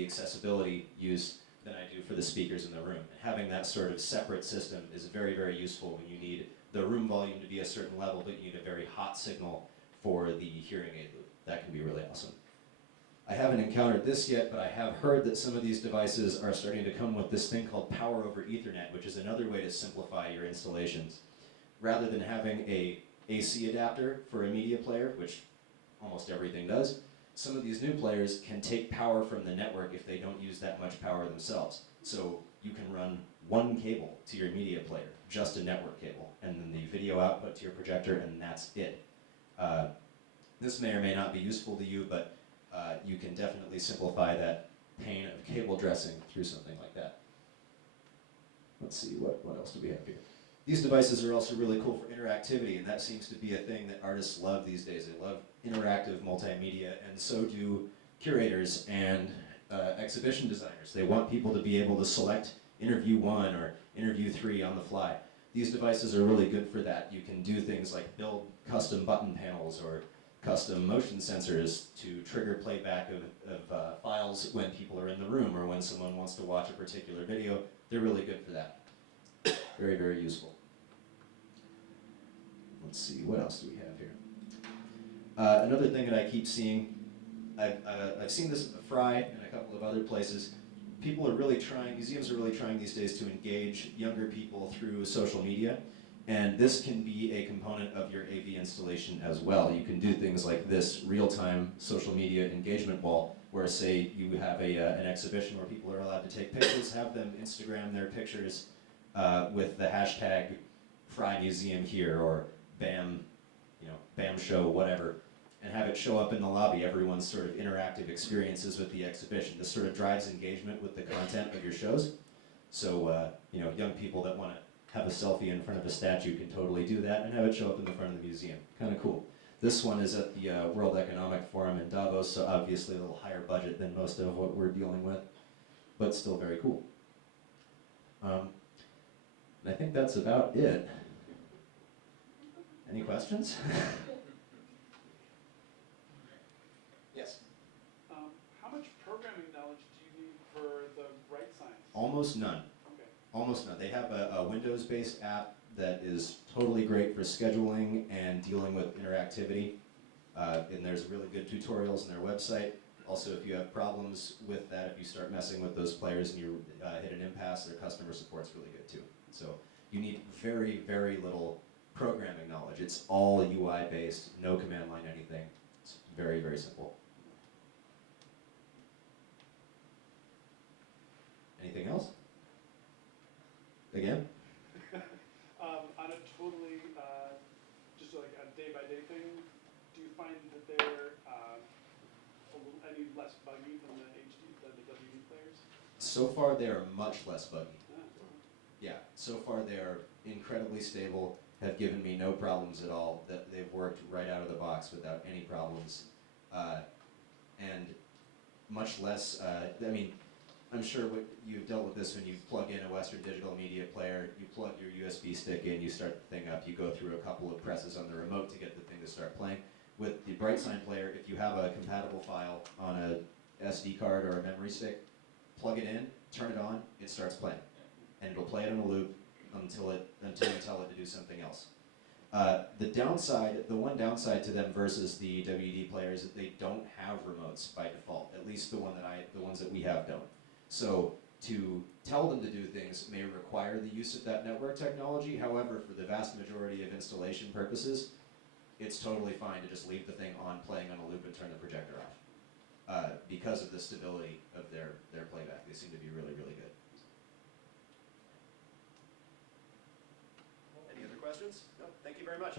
the accessibility use than I do for the speakers in the room. And having that sort of separate system is very, very useful when you need the room volume to be a certain level, but you need a very hot signal for the hearing aid loop. That can be really awesome. I haven't encountered this yet, but I have heard that some of these devices are starting to come with this thing called Power over Ethernet, which is another way to simplify your installations. Rather than having a AC adapter for a media player, which almost everything does, some of these new players can take power from the network if they don't use that much power themselves. So you can run one cable to your media player, just a network cable, and then the video output to your projector, and that's it. This may or may not be useful to you, but you can definitely simplify that pain of cable dressing through something like that. Let's see, what else do we have here? These devices are also really cool for interactivity, and that seems to be a thing that artists love these days. They love interactive multimedia, and so do curators and exhibition designers. They want people to be able to select interview 1 or interview 3 on the fly. These devices are really good for that. You can do things like build custom button panels or custom motion sensors to trigger playback of files when people are in the room or when someone wants to watch a particular video. They're really good for that. Very, very useful. Let's see, what else do we have here? Another thing that I keep seeing, I've seen this at the Fry and a couple of other places. People are really trying, museums are really trying these days to engage younger people through social media. And this can be a component of your AV installation as well. You can do things like this real-time social media engagement wall, where say you have an exhibition where people are allowed to take pictures, have them Instagram their pictures with the hashtag Fry Museum here or BAM, BAM show, whatever, and have it show up in the lobby, everyone's sort of interactive experiences with the exhibition. This sort of drives engagement with the content of your shows. So, young people that want to have a selfie in front of a statue can totally do that and have it show up in the front of the museum. Kind of cool. This one is at the World Economic Forum in Davos, so obviously a little higher budget than most of what we're dealing with, but still very cool. And I think that's about it. Any questions? Yes? How much programming knowledge do you need for the right science? Almost none. Almost none. They have a Windows-based app that is totally great for scheduling and dealing with interactivity. And there's really good tutorials on their website. Also, if you have problems with that, if you start messing with those players and you hit an impasse, their customer support's really good too. So you need very, very little programming knowledge. It's all UI-based, no command line anything. It's very, very simple. Anything else? Again? On a totally, just like a day-by-day thing, do you find that they're any less buggy than the WD players? So far, they are much less buggy. Ah. Yeah, so far they are incredibly stable, have given me no problems at all. That they've worked right out of the box without any problems. And much less, I'm sure you've dealt with this when you plug in a Western Digital Media player, you plug your USB stick in, you start the thing up, you go through a couple of presses on the remote to get the thing to start playing. With the BrightSign player, if you have a compatible file on a SD card or a memory stick, plug it in, turn it on, it starts playing. And it'll play it on a loop until you tell it to do something else. The one downside to them versus the WD player is that they don't have remotes by default. At least the ones that we have don't. So to tell them to do things may require the use of that network technology. However, for the vast majority of installation purposes, it's totally fine to just leave the thing on, playing on a loop, and turn the projector off. Because of the stability of their playback. They seem to be really, really good. Any other questions? No, thank you very much.